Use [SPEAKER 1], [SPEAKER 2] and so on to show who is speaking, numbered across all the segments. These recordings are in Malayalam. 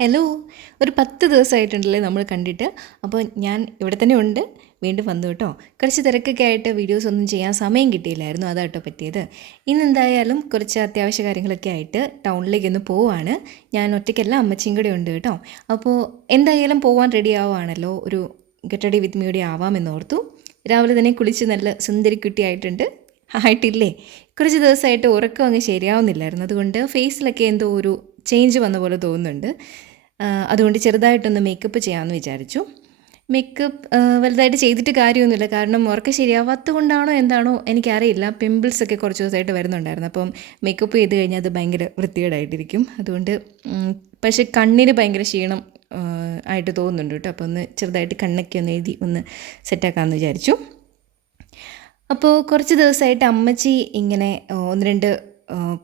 [SPEAKER 1] ഹലോ ഒരു പത്ത് ദിവസമായിട്ടുണ്ടല്ലേ നമ്മൾ കണ്ടിട്ട്. അപ്പോൾ ഞാൻ ഇവിടെ തന്നെ ഉണ്ട്. വീണ്ടും വന്നു കേട്ടോ. കുറച്ച് തിരക്കൊക്കെ ആയിട്ട് വീഡിയോസ് ഒന്നും ചെയ്യാൻ സമയം കിട്ടിയില്ലായിരുന്നു. അതാട്ടോ പറ്റിയത്. ഇന്ന് എന്തായാലും കുറച്ച് അത്യാവശ്യ കാര്യങ്ങളൊക്കെ ആയിട്ട് ടൗണിലേക്ക് ഒന്ന് പോവാണ്. ഞാൻ ഒറ്റയ്ക്കല്ല അമ്മച്ചിയും കൂടെ ഉണ്ട് കേട്ടോ. അപ്പോൾ എന്തായാലും പോവാൻ റെഡി ആവുകയാണല്ലോ. ഒരു ഗെറ്റ് റെഡി വിത്ത് മീഡിയ ആവാമെന്ന് ഓർത്തു രാവിലെ തന്നെ കുളിച്ച് നല്ല സുന്ദരി കുട്ടിയായിട്ടുണ്ട് ആയിട്ടില്ലേ? കുറച്ച് ദിവസമായിട്ട് ഉറക്കം അങ്ങ് ശരിയാവുന്നില്ലായിരുന്നു. അതുകൊണ്ട് ഫേസിലൊക്കെ എന്തോ ഒരു ചേഞ്ച് വന്ന പോലെ തോന്നുന്നുണ്ട് അതുകൊണ്ട് ചെറുതായിട്ടൊന്ന് മേക്കപ്പ് ചെയ്യാമെന്ന് വിചാരിച്ചു. മേക്കപ്പ് വലുതായിട്ട് ചെയ്തിട്ട് കാര്യമൊന്നുമില്ല. കാരണം ഉറക്കം ശരിയാവാത്തത് കൊണ്ടാണോ എന്താണോ എനിക്കറിയില്ല. പിമ്പിൾസ് ഒക്കെ കുറച്ച് ദിവസമായിട്ട് വരുന്നുണ്ടായിരുന്നു. അപ്പം മേക്കപ്പ് ചെയ്ത് കഴിഞ്ഞാൽ അത് ഭയങ്കര വൃത്തികേടായിട്ടിരിക്കും. അതുകൊണ്ട് പക്ഷെ കണ്ണിന് ഭയങ്കര ക്ഷീണം ആയിട്ട് തോന്നുന്നുണ്ട് കേട്ടോ. അപ്പോൾ ഒന്ന് ചെറുതായിട്ട് കണ്ണൊക്കെ ഒന്ന് എഴുതി ഒന്ന് സെറ്റാക്കാമെന്ന് വിചാരിച്ചു. അപ്പോൾ കുറച്ച് ദിവസമായിട്ട് അമ്മച്ചി ഇങ്ങനെ ഒന്ന് രണ്ട്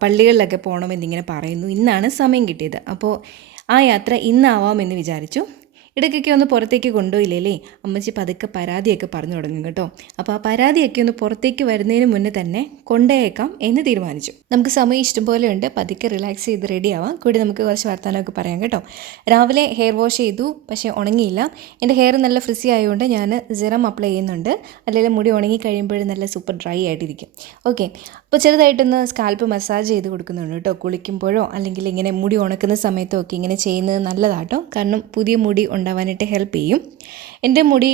[SPEAKER 1] പള്ളികളിലൊക്കെ പോകണമെന്നിങ്ങനെ പറയുന്നു. ഇന്നാണ് സമയം കിട്ടിയത്. അപ്പോൾ ആ യാത്ര ഇന്നാവാമെന്ന് വിചാരിച്ചു. ഇടയ്ക്കൊക്കെ ഒന്ന് പുറത്തേക്ക് കൊണ്ടുപോയില്ലേ അമ്മച്ചി പതുക്കെ പരാതിയൊക്കെ പറഞ്ഞു തുടങ്ങും കേട്ടോ. അപ്പോൾ ആ പരാതിയൊക്കെ ഒന്ന് പുറത്തേക്ക് വരുന്നതിന് മുന്നേ തന്നെ കൊണ്ടേയേക്കാം എന്ന് തീരുമാനിച്ചു. നമുക്ക് സമയം ഇഷ്ടംപോലെ ഉണ്ട്. പതുക്കെ റിലാക്സ് ചെയ്ത് റെഡി ആവാം. കൂടി നമുക്ക് കുറച്ച് വർത്തമാനമൊക്കെ പറയാം കേട്ടോ. രാവിലെ ഹെയർ വാഷ് ചെയ്തു. പക്ഷേ ഉണങ്ങിയില്ല. എന്റെ ഹെയർ നല്ല ഫ്രിസി ആയതുകൊണ്ട് ഞാൻ സിറം അപ്ലൈ ചെയ്യുന്നുണ്ട്. അല്ലെങ്കിൽ മുടി ഉണങ്ങി കഴിയുമ്പോഴും നല്ല സൂപ്പർ ഡ്രൈ ആയിട്ടിരിക്കും. ഓക്കെ അപ്പോൾ ചെറുതായിട്ടൊന്ന് സ്കാൽപ്പ് മസാജ് ചെയ്ത് കൊടുക്കുന്നുണ്ട് കേട്ടോ. കുളിക്കുമ്പോഴോ അല്ലെങ്കിൽ ഇങ്ങനെ മുടി ഉണക്കുന്ന സമയത്തോ ഒക്കെ ഇങ്ങനെ ചെയ്യുന്നത് നല്ലതാട്ടോ. കാരണം പുതിയ മുടി ഉണ്ടാവാനായിട്ട് ഹെൽപ്പ് ചെയ്യും. എന്റെ മുടി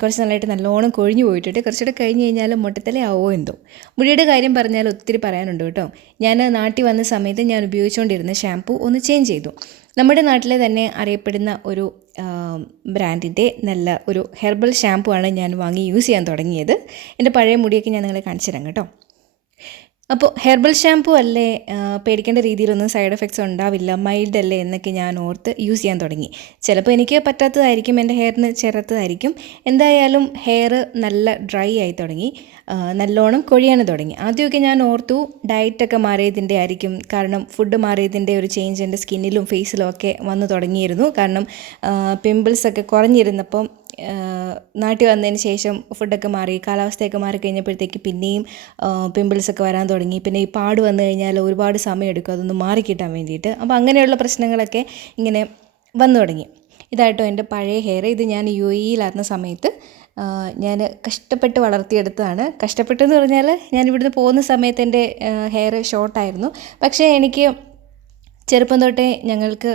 [SPEAKER 1] കുറച്ച് നല്ലതായിട്ട് നല്ലോണം കൊഴിഞ്ഞു പോയിട്ടുണ്ട്. കുറച്ചുകൂടെ കഴിഞ്ഞ് കഴിഞ്ഞാൽ മുട്ടത്തല ആവോ എന്തോ. മുടിയുടെ കാര്യം പറഞ്ഞാൽ ഒത്തിരി പറയാനുണ്ട് കേട്ടോ. ഞാൻ നാട്ടിൽ വന്ന സമയത്ത് ഞാൻ ഉപയോഗിച്ചുകൊണ്ടിരുന്ന ഷാംപു ഒന്ന് ചേഞ്ച് ചെയ്തു. നമ്മുടെ നാട്ടിലെ തന്നെ അറിയപ്പെടുന്ന ഒരു ബ്രാൻഡിന്റെ നല്ല ഒരു ഹെർബൽ ഷാംപു ആണ് ഞാൻ വാങ്ങി യൂസ് ചെയ്യാൻ തുടങ്ങിയത്. എന്റെ പഴയ മുടിയൊക്കെ ഞാൻ നിങ്ങളെ കാണിച്ചു തരാം കേട്ടോ. അപ്പോൾ ഹെർബൽ ഷാംപു അല്ലേ പേടിക്കേണ്ട രീതിയിലൊന്നും സൈഡ് എഫക്ട്സ് ഉണ്ടാവില്ല മൈൽഡ് അല്ലേ എന്നൊക്കെ ഞാൻ ഓർത്ത് യൂസ് ചെയ്യാൻ തുടങ്ങി. ചിലപ്പോൾ എനിക്ക് പറ്റാത്തതായിരിക്കും എന്റെ ഹെയറിന് ചേരാത്തതായിരിക്കും എന്തായാലും ഹെയർ നല്ല ഡ്രൈ ആയി തുടങ്ങി നല്ലോണം കൊഴിയാൻ തുടങ്ങി. ആദ്യമൊക്കെ ഞാൻ ഓർത്തു ഡയറ്റൊക്കെ മാറിയതിന്റെ ആയിരിക്കും കാരണം ഫുഡ് മാറിയതിന്റെ ഒരു ചേഞ്ച് എന്റെ സ്കിന്നിലും ഫേസിലും ഒക്കെ വന്നു തുടങ്ങിയിരുന്നു. കാരണം പിമ്പിൾസൊക്കെ കുറഞ്ഞിരുന്നപ്പം നാട്ടിൽ വന്നതിന് ശേഷം ഫുഡൊക്കെ മാറി കാലാവസ്ഥയൊക്കെ മാറി കഴിഞ്ഞപ്പോഴത്തേക്ക് പിന്നെയും പിമ്പിൾസൊക്കെ വരാൻ തുടങ്ങി. പിന്നെ ഈ പാട് വന്നു കഴിഞ്ഞാൽ ഒരുപാട് സമയം എടുക്കും. അതൊന്ന് മാറിക്കിട്ടാൻ വേണ്ടിയിട്ട്. അപ്പോൾ അങ്ങനെയുള്ള പ്രശ്നങ്ങളൊക്കെ ഇങ്ങനെ വന്നു തുടങ്ങി. ഇതായിട്ടോ എന്റെ പഴയ ഹെയർ ഇത് ഞാൻ യു എയിലായിരുന്ന സമയത്ത് ഞാൻ കഷ്ടപ്പെട്ട് വളർത്തിയെടുത്തതാണ്. കഷ്ടപ്പെട്ടെന്ന് പറഞ്ഞാൽ ഞാൻ ഇവിടുന്ന് പോകുന്ന സമയത്ത് എന്റെ ഹെയർ ഷോർട്ടായിരുന്നു പക്ഷേ എനിക്ക് ചെറുപ്പം തൊട്ടേ ഞങ്ങൾക്ക്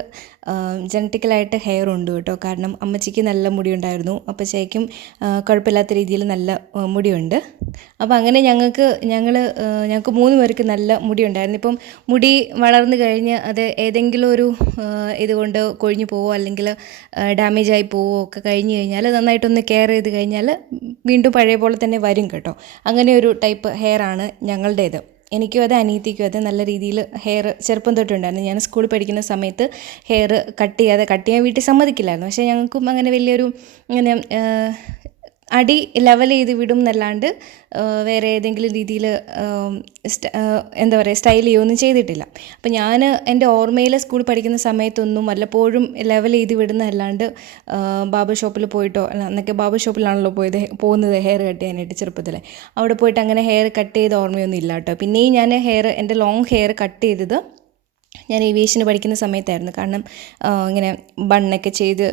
[SPEAKER 1] ജനറ്റിക്കലായിട്ട് ഹെയർ ഉണ്ട് കേട്ടോ. കാരണം അമ്മച്ചിക്ക് നല്ല മുടി ഉണ്ടായിരുന്നു അപ്പച്ചയ്ക്കും ആ, കുഴപ്പമില്ലാത്ത രീതിയിൽ നല്ല മുടിയുണ്ട്. അപ്പോൾ അങ്ങനെ ഞങ്ങൾക്ക് ഞങ്ങൾ ഞങ്ങൾക്ക് മൂന്ന് പേർക്ക് നല്ല മുടി ഉണ്ടായിരുന്നു ഇപ്പം മുടി വളർന്നു കഴിഞ്ഞ് അത് ഏതെങ്കിലും ഒരു ഇതുകൊണ്ട് കൊഴിഞ്ഞു പോവോ അല്ലെങ്കിൽ ഡാമേജ് ആയി പോവോ ഒക്കെ കഴിഞ്ഞ് കഴിഞ്ഞാൽ നന്നായിട്ടൊന്ന് കെയർ ചെയ്ത് കഴിഞ്ഞാൽ വീണ്ടും പഴയ പോലെ തന്നെ വരും കേട്ടോ. അങ്ങനെ ഒരു ടൈപ്പ് ഹെയർ ആണ് ഞങ്ങളുടേത്. എനിക്കും അതെ അനിയത്തിക്കും അതെ നല്ല രീതിയിൽ ഹെയർ ചെറുപ്പം തൊട്ടുണ്ടായിരുന്നു. ഞാൻ സ്കൂളിൽ പഠിക്കുന്ന സമയത്ത് ഹെയർ കട്ട് ചെയ്യാതെ കട്ട് ചെയ്യാൻ വീട്ടിൽ സമ്മതിക്കില്ലായിരുന്നു. പക്ഷേ ഞങ്ങൾക്കും അങ്ങനെ വലിയൊരു ഇങ്ങനെ അടി ലെവൽ ചെയ്ത് വിടും എന്നല്ലാണ്ട് വേറെ ഏതെങ്കിലും രീതിയിൽ എന്താ പറയുക സ്റ്റൈൽ ചെയ്യുകയൊന്നും ചെയ്തിട്ടില്ല. അപ്പം ഞാൻ എന്റെ ഓർമ്മയിൽ സ്കൂളിൽ പഠിക്കുന്ന സമയത്തൊന്നും വല്ലപ്പോഴും ലെവൽ ചെയ്ത് വിടുന്നതല്ലാണ്ട് ബാബർ ഷോപ്പിൽ പോയിട്ടോ അല്ല എന്നൊക്കെ ബാബർ ഷോപ്പിലാണല്ലോ പോയത് പോകുന്നത് ഹെയർ കട്ട് ചെയ്യാനായിട്ട് ചെറുപ്പത്തിൽ അവിടെ പോയിട്ട് അങ്ങനെ ഹെയർ കട്ട് ചെയ്ത ഓർമ്മയൊന്നും ഇല്ല കേട്ടോ. പിന്നെയും ഞാൻ ഹെയർ എന്റെ ലോങ് ഹെയർ കട്ട് ചെയ്തത് ഞാൻ ഏവിയേഷന് പഠിക്കുന്ന സമയത്തായിരുന്നു. കാരണം ഇങ്ങനെ ബണ്ണൊക്കെ ചെയ്ത്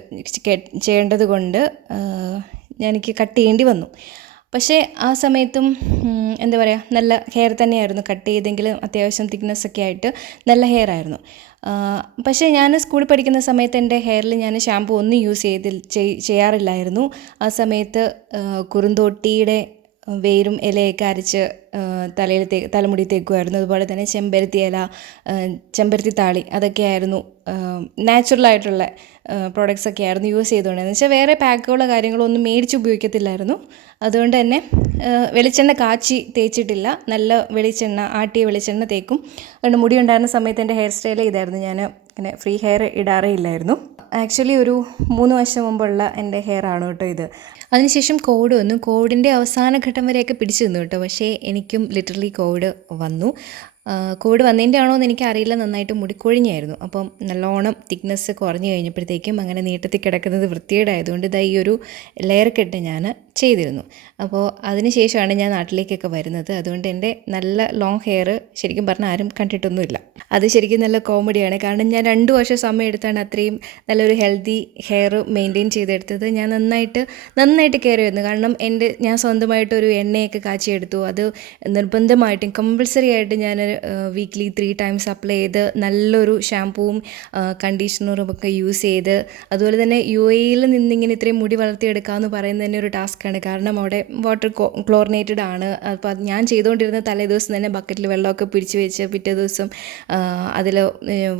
[SPEAKER 1] ചെയ്യേണ്ടത് കൊണ്ട് എനിക്ക് കട്ട് ചെയ്യേണ്ടി വന്നു. പക്ഷേ ആ സമയത്തും എന്താ പറയുക നല്ല ഹെയർ തന്നെയായിരുന്നു കട്ട് ചെയ്തെങ്കിലും അത്യാവശ്യം തിക്നെസ് ഒക്കെ ആയിട്ട് നല്ല ഹെയർ ആയിരുന്നു. പക്ഷേ ഞാൻ സ്കൂളിൽ പഠിക്കുന്ന സമയത്ത് എന്റെ ഹെയറിൽ ഞാൻ ഷാമ്പു ഒന്നും യൂസ് ചെയ്തിൽ ചെയ്യാറില്ലായിരുന്നു. ആ സമയത്ത് കുറുന്തോട്ടിയുടെ വേരും ഇലയൊക്കെ അരച്ച് തലയിൽ തേ തലമുടി തേക്കുമായിരുന്നു. അതുപോലെ തന്നെ ചെമ്പരത്തി ഇല ചെമ്പരത്തി താളി അതൊക്കെയായിരുന്നു നാച്ചുറലായിട്ടുള്ള പ്രോഡക്റ്റ്സ് ഒക്കെ ആയിരുന്നു യൂസ് ചെയ്തുകൊണ്ടിരുന്നത്. വെച്ചാൽ വേറെ പാക്കുകളോ കാര്യങ്ങളോ ഒന്നും മേടിച്ച് ഉപയോഗിക്കത്തില്ലായിരുന്നു. അതുകൊണ്ട് തന്നെ വെളിച്ചെണ്ണ കാച്ചി തേച്ചിട്ടില്ല. നല്ല വെളിച്ചെണ്ണ ആട്ടിയ വെളിച്ചെണ്ണ തേക്കും. അതുകൊണ്ട് മുടി ഉണ്ടായിരുന്ന സമയത്ത് എന്റെ ഹെയർ സ്റ്റൈൽ ഇതായിരുന്നു. ഞാൻ ഇങ്ങനെ ഫ്രീ ഹെയർ ഇടാറേ ഇല്ലായിരുന്നു. ആക്ച്വലി ഒരു മൂന്ന് വർഷം മുമ്പുള്ള എന്റെ ഹെയർ ആണ് കേട്ടോ ഇത്. അതിനുശേഷം കോവിഡ് വന്നു. കോവിഡിന്റെ അവസാന ഘട്ടം വരെയൊക്കെ പിടിച്ചു നിന്നു കേട്ടോ. പക്ഷേ എനിക്കും ലിറ്ററലി കോവിഡ് വന്നു. കോവിഡ് വന്നതിന്റെ ആണോ എന്ന് എനിക്കറിയില്ല. നന്നായിട്ട് മുടിക്കൊഴിഞ്ഞായിരുന്നു. അപ്പം നല്ലോണം തിക്നെസ് കുറഞ്ഞു കഴിഞ്ഞപ്പോഴത്തേക്കും അങ്ങനെ നീട്ടത്തിൽ കിടക്കുന്നത് വൃത്തികേടായതുകൊണ്ട് ഇതാ ഈ ഒരു ലെയർ കെട്ട് ഞാൻ ചെയ്തിരുന്നു. അപ്പോൾ അതിനുശേഷമാണ് ഞാൻ നാട്ടിലേക്കൊക്കെ വരുന്നത്. അതുകൊണ്ട് എന്റെ നല്ല ലോങ് ഹെയർ ശരിക്കും പറഞ്ഞാൽ ആരും കണ്ടിട്ടൊന്നുമില്ല. അത് ശരിക്കും നല്ല കോമഡിയാണ് കാരണം ഞാൻ രണ്ട് വർഷം സമയം എടുത്താണ് അത്രയും നല്ലൊരു ഹെൽത്തി ഹെയർ മെയിന്റെയിൻ ചെയ്തെടുത്തത്. ഞാൻ നന്നായിട്ട് നന്നായിട്ട് കെയർ ചെയ്യുന്നു. കാരണം എന്റെ ഞാൻ സ്വന്തമായിട്ടൊരു എണ്ണയൊക്കെ കാച്ചിയെടുത്തു. അത് നിർബന്ധമായിട്ടും കമ്പൾസറി ആയിട്ട് ഞാൻ വീക്ക്ലി ത്രീ ടൈംസ് അപ്ലൈ ചെയ്ത് നല്ലൊരു ഷാമ്പൂവും കണ്ടീഷണറും ഒക്കെ യൂസ് ചെയ്ത് അതുപോലെ തന്നെ യു എയിൽ നിന്നിങ്ങനെ ഇത്രയും മുടി വളർത്തിയെടുക്കുക എന്ന് ഒരു ടാസ്ക്കാണ് കാരണം അവിടെ വാട്ടർ ക്ലോറിനേറ്റഡ് ആണ്. അപ്പോൾ അത് ഞാൻ ചെയ്തുകൊണ്ടിരുന്ന തലേ ദിവസം തന്നെ ബക്കറ്റിൽ വെള്ളമൊക്കെ പിടിച്ച് വെച്ച് പിറ്റേ ദിവസം അതിൽ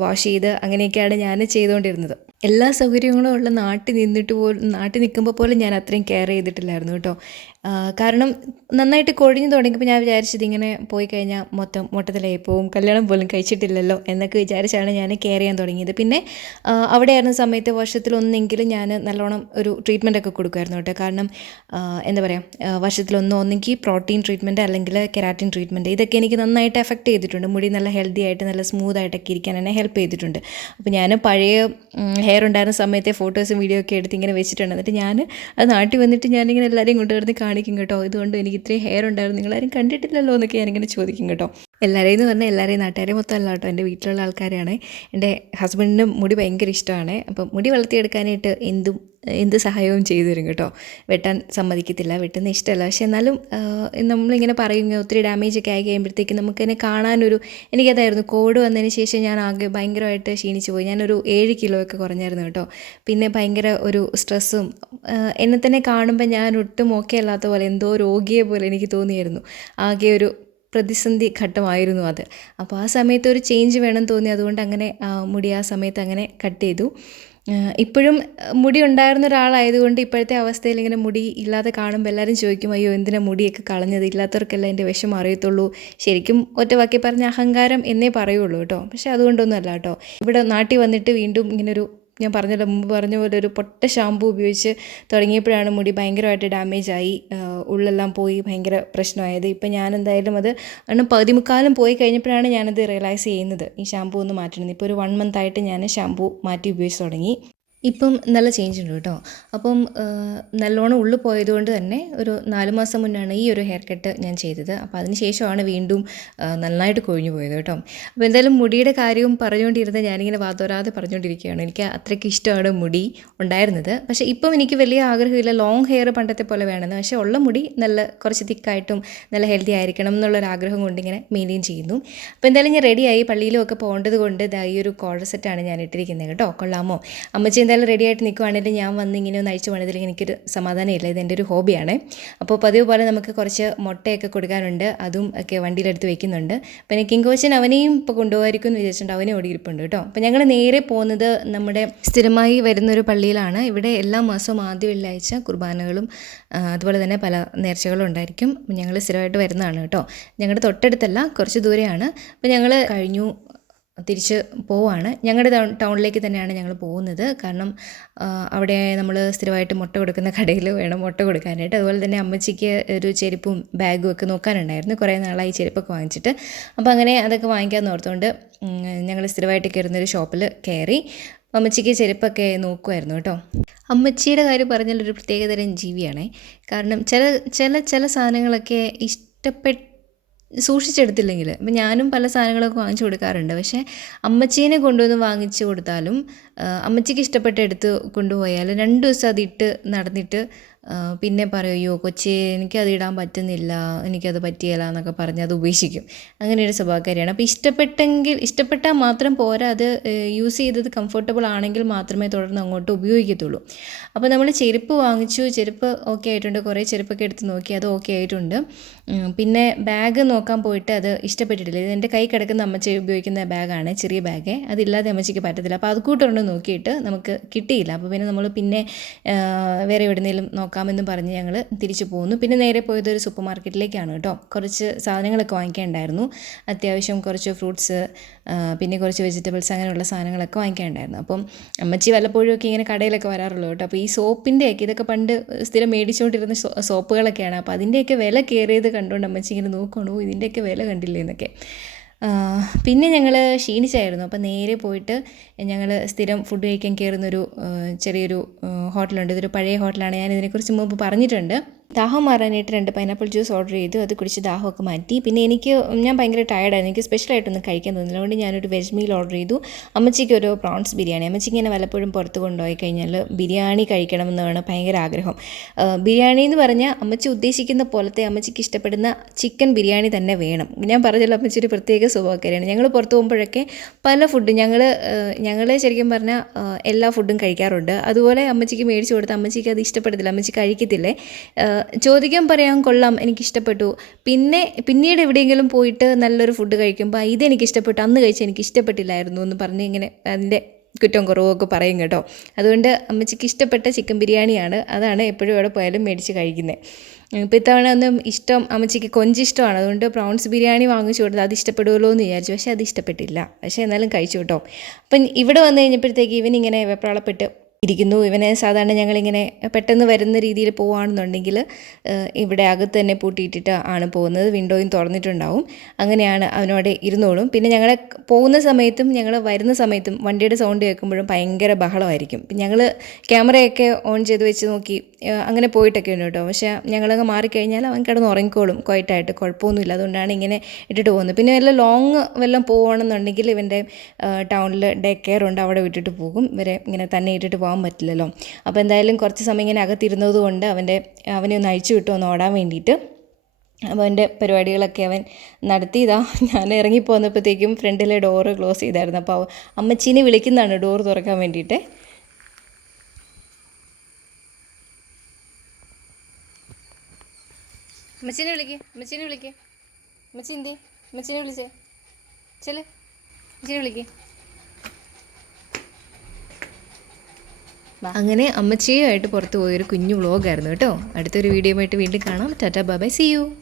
[SPEAKER 1] വാഷ് ചെയ്ത് അങ്ങനെയൊക്കെയാണ് ഞാൻ ചെയ്തുകൊണ്ടിരുന്നത്. എല്ലാ സൗകര്യങ്ങളും ഉള്ള നാട്ടിൽ നിന്നിട്ട് പോലും നാട്ടിൽ നിൽക്കുമ്പോൾ പോലും ഞാൻ അത്രയും കെയർ ചെയ്തിട്ടില്ലായിരുന്നു കേട്ടോ. കാരണം നന്നായിട്ട് കൊഴിഞ്ഞു തുടങ്ങിയപ്പോൾ ഞാൻ വിചാരിച്ചത് ഇങ്ങനെ പോയി കഴിഞ്ഞാൽ മൊത്തം മൊട്ടത്തിലായി പോവും കല്യാണം പോലും കഴിച്ചിട്ടില്ലല്ലോ എന്നൊക്കെ വിചാരിച്ചാണ് ഞാൻ കെയർ ചെയ്യാൻ തുടങ്ങിയത്. പിന്നെ ആ, അവിടെ ആയിരുന്ന സമയത്ത് വർഷത്തിലൊന്നെങ്കിലും ഞാൻ നല്ലോണം ഒരു ട്രീറ്റ്മെന്റ് ഒക്കെ കൊടുക്കുമായിരുന്നു കേട്ടോ. കാരണം എന്താ പറയുക വർഷത്തിലൊന്ന് ഒന്നെങ്കിൽ പ്രോട്ടീൻ ട്രീറ്റ്മെന്റ് അല്ലെങ്കിൽ കെരാറ്റിൻ ട്രീറ്റ്മെന്റ് ഇതൊക്കെ എനിക്ക് നന്നായിട്ട് എഫക്റ്റ് ചെയ്തിട്ടുണ്ട്. മുടി നല്ല ഹെൽത്തി ആയിട്ട് നല്ല സ്മൂത്ത് ആയിട്ടൊക്കെ ഇരിക്കാൻ എന്നെ ഹെൽപ്പ് ചെയ്തിട്ടുണ്ട്. അപ്പോൾ ഞാൻ പഴയ ഹെയർ ഉണ്ടായിരുന്ന സമയത്തെ ഫോട്ടോസും വീഡിയോ ഒക്കെ എടുത്ത് ഇങ്ങനെ വെച്ചിട്ടുണ്ട്. എന്നിട്ട് ഞാൻ അത് നാട്ടിൽ വന്നിട്ട് ഞാനിങ്ങനെ എല്ലാവരെയും കൊണ്ടുവരുന്ന കാണിക്കും കേട്ടോ. ഇതുകൊണ്ട് എനിക്ക് ഇത്രയും ഹെയർ ഉണ്ടായിരുന്നു. നിങ്ങളാരും കണ്ടിട്ടില്ലല്ലോ എന്നൊക്കെ ഞാനിങ്ങനെ ചോദിക്കും കേട്ടോ. എല്ലാവരെയും എന്ന് പറഞ്ഞാൽ എല്ലാവരെയും നാട്ടുകാരെ മൊത്തം അല്ല കേട്ടോ. എന്റെ വീട്ടിലുള്ള ആൾക്കാരാണ്. എന്റെ ഹസ്ബൻഡിനും മുടി ഭയങ്കര ഇഷ്ടമാണ്. അപ്പം മുടി വളർത്തിയെടുക്കാനായിട്ട് എന്തും എന്ത് സഹായവും ചെയ്തു തരും കേട്ടോ. വെട്ടാൻ സമ്മതിക്കത്തില്ല. വെട്ടുന്ന ഇഷ്ടമല്ല. പക്ഷെ എന്നാലും നമ്മളിങ്ങനെ പറയും ഒത്തിരി ഡാമേജ് ഒക്കെ ആയി കഴിയുമ്പോഴത്തേക്ക് നമുക്കതിനെ കാണാനൊരു എനിക്കതായിരുന്നു കോവിഡ് വന്നതിന് ശേഷം ഞാൻ ആകെ ഭയങ്കരമായിട്ട് ക്ഷീണിച്ചു പോയി. ഞാനൊരു ഏഴ് കിലോ ഒക്കെ കുറഞ്ഞായിരുന്നു കേട്ടോ. പിന്നെ ഭയങ്കര ഒരു സ്ട്രെസ്സും എന്നെ തന്നെ കാണുമ്പോൾ ഞാൻ ഒട്ടും ഓക്കെ അല്ലാത്ത പോലെ എന്തോ രോഗിയെ പോലെ എനിക്ക് തോന്നിയായിരുന്നു. ആകെ ഒരു പ്രതിസന്ധി ഘട്ടമായിരുന്നു അത്. അപ്പോൾ ആ സമയത്ത് ഒരു ചേഞ്ച് വേണം തോന്നി. അതുകൊണ്ട് അങ്ങനെ മുടി ആ സമയത്ത് അങ്ങനെ കട്ട് ചെയ്തു. ഇപ്പോഴും മുടി ഉണ്ടായിരുന്ന ഒരാളായതുകൊണ്ട് ഇപ്പോഴത്തെ അവസ്ഥയിൽ ഇങ്ങനെ മുടി ഇല്ലാതെ കാണുമ്പോൾ എല്ലാവരും ചോദിക്കും അയ്യോ എന്തിനാ മുടിയൊക്കെ കളഞ്ഞത്? ഇല്ലാത്തവർക്കെല്ലാം എന്റെ വിഷം അറിയത്തുള്ളൂ. ശരിക്കും ഒറ്റ വാക്കി പറഞ്ഞ അഹങ്കാരം എന്നേ പറയുള്ളൂ കേട്ടോ. പക്ഷേ അതുകൊണ്ടൊന്നുമല്ല കേട്ടോ. ഇവിടെ നാട്ടിൽ വന്നിട്ട് വീണ്ടും ഇങ്ങനൊരു ഞാൻ പറഞ്ഞല്ലോ മുമ്പ് പറഞ്ഞ പോലെ ഒരു പൊട്ട ഷാമ്പു ഉപയോഗിച്ച് തുടങ്ങിയപ്പോഴാണ് മുടി ഭയങ്കരമായിട്ട് ഡാമേജായി ഉള്ളെല്ലാം പോയി ഭയങ്കര പ്രശ്നമായത്. ഇപ്പം ഞാൻ എന്തായാലും അത് കാരണം പകുതി മുക്കാലം പോയി കഴിഞ്ഞപ്പോഴാണ് ഞാനത് റിയലൈസ് ചെയ്യുന്നത് ഈ ഷാമ്പു ഒന്ന് മാറ്റണമെന്ന് ഇപ്പോൾ ഒരു വൺ മന്ത് ആയിട്ട് ഞാൻ ഷാമ്പു മാറ്റി ഉപയോഗിച്ച് തുടങ്ങി. ഇപ്പം നല്ല ചേഞ്ച് ഉണ്ട് കേട്ടോ. അപ്പം നല്ലോണം ഉള്ളു പോയതുകൊണ്ട് തന്നെ ഒരു നാല് മാസം മുന്നാണ് ഈ ഒരു ഹെയർ കട്ട് ഞാൻ ചെയ്തത്. അപ്പോൾ അതിന് ശേഷമാണ് വീണ്ടും നന്നായിട്ട് കൊഴിഞ്ഞു പോയത് കേട്ടോ. അപ്പോൾ എന്തായാലും മുടിയുടെ കാര്യവും പറഞ്ഞുകൊണ്ടിരുന്നത് ഞാനിങ്ങനെ വാതോരാതെ പറഞ്ഞുകൊണ്ടിരിക്കുകയാണ്. എനിക്ക് അത്രയ്ക്ക് ഇഷ്ടമാണ് മുടി ഉണ്ടായിരുന്നത്. പക്ഷേ ഇപ്പം എനിക്ക് വലിയ ആഗ്രഹമില്ല. ലോങ് ഹെയർ പണ്ടത്തെ പോലെ വേണമെന്ന്. പക്ഷേ ഉള്ള മുടി നല്ല കുറച്ച് തിക്കായിട്ടും നല്ല ഹെൽത്തി ആയിരിക്കണം എന്നുള്ളൊരു ആഗ്രഹം കൊണ്ട് ഇങ്ങനെ മെയിന്റെയിൻ ചെയ്യുന്നു. അപ്പോൾ എന്തായാലും ഞാൻ റെഡിയായി പള്ളിയിലും ഒക്കെ പോകേണ്ടത് കൊണ്ട് ഈ ഒരു കോളർ സെറ്റാണ് ഞാൻ ഇട്ടിരിക്കുന്നത് കേട്ടോ. കൊള്ളാമോ? അമ്മച്ചി എന്തായാലും റെഡി ആയിട്ട് നിൽക്കുവാണെങ്കിൽ ഞാൻ വന്ന് ഇങ്ങനെ ഒന്ന് അഴിച്ചു പണിതിൽ എനിക്കൊരു സമാധാനമില്ല. ഇത് എന്റെ ഒരു ഹോബിയാണ് അപ്പോൾ പതിവ് പോലെ നമുക്ക് കുറച്ച് മുട്ടയൊക്കെ കൊടുക്കാനുണ്ട്. അതും ഒക്കെ വണ്ടിയിലെടുത്ത് വെക്കുന്നുണ്ട്. പിന്നെ കിങ്കോച്ചൻ അവനെയും ഇപ്പോൾ കൊണ്ടുപോകായിരിക്കും എന്ന് വിചാരിച്ചിട്ടുണ്ട്. അവനെ ഓടിയിരിപ്പുണ്ട് കേട്ടോ. അപ്പോൾ ഞങ്ങൾ നേരെ പോകുന്നത് നമ്മുടെ സ്ഥിരമായി വരുന്നൊരു പള്ളിയിലാണ്. ഇവിടെ എല്ലാ മാസവും ആദ്യ വെള്ളിയാഴ്ച കുർബാനകളും അതുപോലെ തന്നെ പല നേർച്ചകളും ഉണ്ടായിരിക്കും. ഞങ്ങൾ സ്ഥിരമായിട്ട് വരുന്നതാണ് കേട്ടോ. ഞങ്ങളുടെ തൊട്ടടുത്തല്ല കുറച്ച് ദൂരെയാണ്. അപ്പോൾ ഞങ്ങൾ കഴിഞ്ഞു തിരിച്ച് പോവാണ്. ഞങ്ങളുടെ ടൗണിലേക്ക് തന്നെയാണ് ഞങ്ങൾ പോകുന്നത്. കാരണം അവിടെ നമ്മൾ സ്ഥിരമായിട്ട് മുട്ട കൊടുക്കുന്ന കടയിൽ വേണം മുട്ട കൊടുക്കാനായിട്ട്. അതുപോലെ തന്നെ അമ്മച്ചിക്ക് ഒരു ചെരുപ്പും ബാഗും ഒക്കെ നോക്കാനുണ്ടായിരുന്നു. കുറേ നാളായി ചെരുപ്പൊക്കെ വാങ്ങിച്ചിട്ട്. അപ്പോൾ അങ്ങനെ അതൊക്കെ വാങ്ങിക്കാമെന്ന് ഓർത്തുകൊണ്ട് ഞങ്ങൾ സ്ഥിരമായിട്ട് കയറുന്നൊരു ഷോപ്പിൽ കയറി അമ്മച്ചിക്ക് ചെരുപ്പൊക്കെ നോക്കുമായിരുന്നു കേട്ടോ. അമ്മച്ചിയുടെ കാര്യം പറഞ്ഞാൽ ഒരു പ്രത്യേകതരം ജീവിയാണേ. കാരണം ചില ചില ചില സാധനങ്ങളൊക്കെ ഇഷ്ടപ്പെട്ട് സൂക്ഷിച്ചെടുത്തില്ലെങ്കിൽ ഇപ്പം ഞാനും പല സാധനങ്ങളൊക്കെ വാങ്ങിച്ചു കൊടുക്കാറുണ്ട്. പക്ഷേ അമ്മച്ചീനെ കൊണ്ടുവന്ന് വാങ്ങിച്ചു കൊടുത്താലും അമ്മച്ചിക്ക് ഇഷ്ടപ്പെട്ട എടുത്ത് കൊണ്ടുപോയാൽ രണ്ട് ദിവസം അതിട്ട് നടന്നിട്ട് പിന്നെ പറയും അയ്യോ കൊച്ചി എനിക്കത് ഇടാൻ പറ്റുന്നില്ല എനിക്കത് പറ്റിയല്ല എന്നൊക്കെ പറഞ്ഞ് അത് ഉപേക്ഷിക്കും. അങ്ങനെ ഒരു സ്വഭാവക്കാരിയാണ്. അപ്പോൾ ഇഷ്ടപ്പെട്ടെങ്കിൽ ഇഷ്ടപ്പെട്ടാൽ മാത്രം പോരാ അത് യൂസ് ചെയ്തത് കംഫർട്ടബിൾ ആണെങ്കിൽ മാത്രമേ തുടർന്ന് അങ്ങോട്ട് ഉപയോഗിക്കത്തുള്ളൂ. അപ്പോൾ നമ്മൾ ചെരുപ്പ് വാങ്ങിച്ചു ചെരുപ്പ് ഓക്കെ ആയിട്ടുണ്ട് കുറേ ചെരുപ്പൊക്കെ എടുത്ത് നോക്കി അത് ഓക്കെ ആയിട്ടുണ്ട്. പിന്നെ ബാഗ് നോക്കാൻ പോയിട്ട് അത് ഇഷ്ടപ്പെട്ടിട്ടില്ല. ഇത് എന്റെ കൈ കിടക്കുന്ന അമ്മച്ചി ഉപയോഗിക്കുന്ന ബാഗാണ് ചെറിയ ബാഗ് അതില്ലാതെ അമ്മച്ചിക്ക് പറ്റത്തില്ല. അപ്പോൾ അത് കൂട്ടൊരെണ്ണം നോക്കിയിട്ട് നമുക്ക് കിട്ടിയില്ല. അപ്പോൾ പിന്നെ നമ്മൾ പിന്നെ വേറെ എവിടെന്നെങ്കിലും എവിടെയെങ്കിലും നോക്കാമെന്ന് പറഞ്ഞ് ഞങ്ങൾ തിരിച്ചു പോകുന്നു പിന്നെ നേരെ പോയത് ഒരു സൂപ്പർ മാർക്കറ്റിലേക്കാണ് കേട്ടോ. കുറച്ച് സാധനങ്ങളൊക്കെ വാങ്ങിക്കാനുണ്ടായിരുന്നു അത്യാവശ്യം കുറച്ച് ഫ്രൂട്ട്സ് പിന്നെ കുറച്ച് വെജിറ്റബിൾസ് അങ്ങനെയുള്ള സാധനങ്ങളൊക്കെ വാങ്ങിക്കാനുണ്ടായിരുന്നു അപ്പം അമ്മച്ചി വല്ലപ്പോഴും ഒക്കെ ഇങ്ങനെ കടയിലൊക്കെ വരാറുള്ളൂ കേട്ടോ. അപ്പോൾ ഈ സോപ്പിന്റെയൊക്കെ ഇതൊക്കെ പണ്ട് സ്ഥിരം മേടിച്ചുകൊണ്ടിരുന്ന സോപ്പുകളൊക്കെയാണ്. അപ്പോൾ അതിന്റെയൊക്കെ വില കയറിയത് കണ്ടുകൊണ്ട് അമ്മച്ചി ഇങ്ങനെ നോക്കുകയാണ് ഇതിന്റെയൊക്കെ വില കണ്ടില്ലേ എന്നൊക്കെ. പിന്നെ ഞങ്ങൾ ക്ഷീണിച്ചായിരുന്നു. അപ്പോൾ നേരെ പോയിട്ട് ഞങ്ങൾ സ്ഥിരം ഫുഡ് കഴിക്കാൻ കയറുന്നൊരു ചെറിയൊരു ഹോട്ടലുണ്ട് ഇതൊരു പഴയ ഹോട്ടലാണ് ഞാൻ ഇതിനെക്കുറിച്ച് മുമ്പ് പറഞ്ഞിട്ടുണ്ട്. ദാഹം മാറാനായിട്ട് രണ്ട് പൈനാപ്പിൾ ജ്യൂസ് ഓർഡർ ചെയ്തു. അത് കുടിച്ച് ദാഹമൊക്കെ മാറ്റി. പിന്നെ എനിക്ക് ഞാൻ ഭയങ്കര ടയർഡായിരുന്നു എനിക്ക് സ്പെഷ്യലായിട്ടൊന്നും കഴിക്കാൻ തോന്നില്ല അതുകൊണ്ട് ഞാനൊരു വെജ് മീൽ ഓർഡർ ചെയ്തു. അമ്മച്ചിക്ക് ഒരു പ്രോൺസ് ബിരിയാണി. അമ്മച്ചിക്ക് ഇങ്ങനെ വല്ലപ്പോഴും പുറത്ത് കൊണ്ടുപോയി കഴിഞ്ഞാൽ ബിരിയാണി കഴിക്കണമെന്നാണ് ഭയങ്കര ആഗ്രഹം. ബിരിയാണി എന്ന് പറഞ്ഞാൽ അമ്മച്ചി ഉദ്ദേശിക്കുന്ന പോലത്തെ അമ്മച്ചിക്ക് ഇഷ്ടപ്പെടുന്ന ചിക്കൻ ബിരിയാണി തന്നെ വേണം. ഞാൻ പറഞ്ഞല്ലോ അമ്മച്ചി ഒരു പ്രത്യേക സ്വഭാവക്കാരിയാണ്. ഞങ്ങൾ പുറത്ത് പോകുമ്പോഴൊക്കെ പല ഫുഡും ഞങ്ങൾ ഞങ്ങൾ ശരിക്കും പറഞ്ഞാൽ എല്ലാ ഫുഡും കഴിക്കാറുണ്ട്. അതുപോലെ അമ്മച്ചിക്ക് മേടിച്ച് കൊടുത്ത് അമ്മച്ചിക്ക് അത് ഇഷ്ടപ്പെടത്തില്ല അമ്മച്ചി കഴിക്കത്തില്ലേ? ചോദിക്കാൻ പറയാൻ കൊള്ളാം എനിക്കിഷ്ടപ്പെട്ടു. പിന്നെ പിന്നീട് എവിടെയെങ്കിലും പോയിട്ട് നല്ലൊരു ഫുഡ് കഴിക്കുമ്പോൾ ഇതെനിക്ക് ഇഷ്ടപ്പെട്ടു അന്ന് കഴിച്ച് എനിക്ക് ഇഷ്ടപ്പെട്ടില്ലായിരുന്നു എന്ന് പറഞ്ഞ് ഇങ്ങനെ അതിന്റെ കുറ്റം കുറവൊക്കെ പറയും കേട്ടോ. അതുകൊണ്ട് അമ്മച്ചിക്ക് ഇഷ്ടപ്പെട്ട ചിക്കൻ ബിരിയാണിയാണ്. അതാണ് എപ്പോഴും എവിടെ പോയാലും മേടിച്ച് കഴിക്കുന്നത് ഇപ്പോൾ ഇത്തവണ ഒന്നും ഇഷ്ടം അമ്മച്ചിക്ക് കൊഞ്ച് ഇഷ്ടമാണ് അതുകൊണ്ട് പ്രോൺസ് ബിരിയാണി വാങ്ങിച്ചു കൊടുത്ത് അത് ഇഷ്ടപ്പെടുമല്ലോ എന്ന് വിചാരിച്ചു. പക്ഷേ അത് ഇഷ്ടപ്പെട്ടില്ല. പക്ഷേ എന്നാലും കഴിച്ചു കേട്ടോ. അപ്പം ഇവിടെ വന്നു കഴിഞ്ഞപ്പോഴത്തേക്ക് ഇവനിങ്ങനെ വെപ്രാളപ്പെട്ട് ഇരിക്കുന്നു. ഇവനെ സാധാരണ ഞങ്ങളിങ്ങനെ പെട്ടെന്ന് വരുന്ന രീതിയിൽ പോവുകയാണെന്നുണ്ടെങ്കിൽ ഇവിടെ അകത്ത് തന്നെ പൂട്ടിയിട്ടിട്ട് ആണ് പോകുന്നത്. വിൻഡോയും തുറന്നിട്ടുണ്ടാവും. അങ്ങനെയാണ് അവനോട് ഇരുന്നോളും. പിന്നെ ഞങ്ങളെ പോകുന്ന സമയത്തും ഞങ്ങൾ വരുന്ന സമയത്തും വണ്ടിയുടെ സൗണ്ട് കേൾക്കുമ്പോഴും ഭയങ്കര ബഹളമായിരിക്കും. ഞങ്ങൾ ക്യാമറയൊക്കെ ഓൺ ചെയ്ത് വെച്ച് നോക്കി അങ്ങനെ പോയിട്ടൊക്കെ ഉണ്ട് കേട്ടോ. പക്ഷേ ഞങ്ങളങ്ങ് മാറിക്കഴിഞ്ഞാൽ അവൻ കിടന്ന് ഉറങ്ങിക്കോളും. ക്വയറ്റായിട്ട് കുഴപ്പമൊന്നുമില്ല. അതുകൊണ്ടാണ് ഇങ്ങനെ ഇട്ടിട്ട് പോകുന്നത്. പിന്നെ വല്ല ലോങ് വല്ലതും പോവുകയാണെന്നുണ്ടെങ്കിൽ ഇവന്റെ ടൗണിൽ ഡേ കെയർ ഉണ്ട്. അവിടെ വിട്ടിട്ട് പോകും. ഇവരെ ഇങ്ങനെ തന്നെ ഇട്ടിട്ട് പോകാൻ പറ്റില്ലല്ലോ. അപ്പോൾ എന്തായാലും കുറച്ച് സമയം ഇങ്ങനെ അകത്തിരുന്നത് കൊണ്ട് അവന്റെ അവനെ ഒന്ന് അഴിച്ചു വിട്ടു ഒന്ന് ഓടാൻ വേണ്ടിയിട്ട്. അപ്പോൾ എന്റെ പരിപാടികളൊക്കെ അവൻ നടത്തിയതാ ഞാൻ ഇറങ്ങി പോന്നപ്പോഴത്തേക്കും ഫ്രണ്ടിലെ ഡോറ് ക്ലോസ് ചെയ്തായിരുന്നു. അപ്പോൾ അമ്മച്ചീനെ വിളിക്കുന്നതാണ് ഡോർ തുറക്കാൻ വേണ്ടിയിട്ട്. അമ്മച്ചീനെ വിളിക്ക് അമ്മച്ചീനെ വിളിക്ക്. അമ്മച്ചി എന്തി? അമ്മച്ചീനെ വിളിച്ചേ. ചെല്ലേ. അമ്മച്ചീനെ വിളിക്ക്. അങ്ങനെ അമ്മച്ചിയുമായിട്ട് പുറത്ത് പോയൊരു കുഞ്ഞു വ്ളോഗായിരുന്നു കേട്ടോ. അടുത്തൊരു വീഡിയോ ആയിട്ട് വീണ്ടും കാണാം. Tata bye see you.